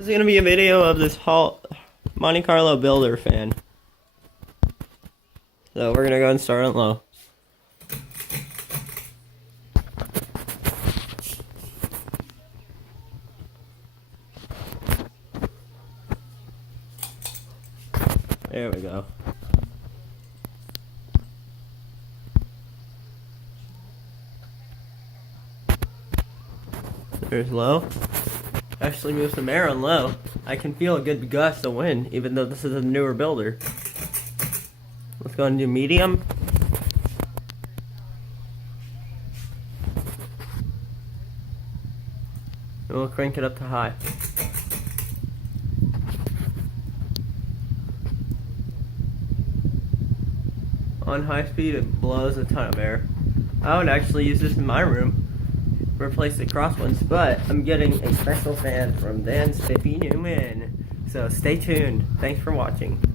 This is gonna be a video of this Monte Carlo builder fan. So we're gonna go and start on low. There we go. There's low. Actually move some air on low. I can feel a good gust of wind, even though this is a newer builder. Let's go and do medium. And we'll crank it up to high. On high speed, it blows a ton of air. I would actually use this in my room. Replace the crosswinds, but I'm getting a special fan from Dan Spiffy Newman. So stay tuned. Thanks for watching.